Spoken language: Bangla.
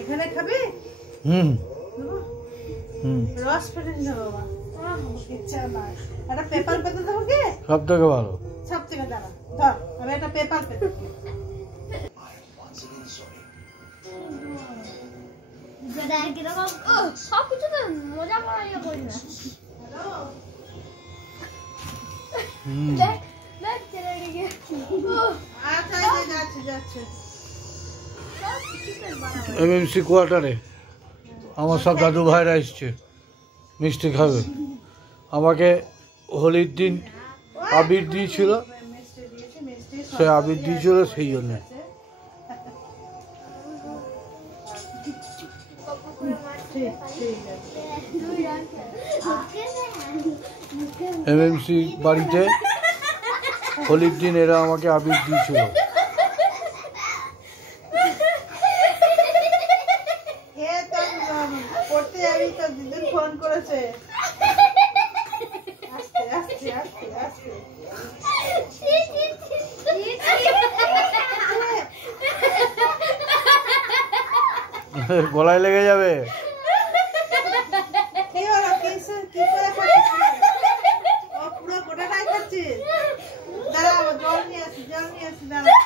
এখানে খাবে? রস ফেলে নেবো বাবা, ইচ্ছা নাই। একটা পেপার পেতে দেবো কি? সব থেকে ভালো, সব থেকে দাঁড়া ধর, আমি একটা পেপার পেতে সব কিছু তো মজা করা ইয়ে করি না। এমএমসি কোয়ার্টারে আমার সব দাদু ভাইরা এসছে মিষ্টি খাবে। আমাকে হোলির দিন আবির দিয়েছিল, সে আবির দিয়েছিল সেই জন্য। এমএমসি বাড়িতে হোলির দিন এরা আমাকে আবির দিয়েছিল। ফোন করেছে, আস্তে আস্তে আস্তে আস্তে গলায় লেগে যাবে। পুরো গোটাটাই খাচ্ছিস? দাঁড়াও, জল নিয়ে আসি, জল নিয়ে আসি, দাঁড়াও।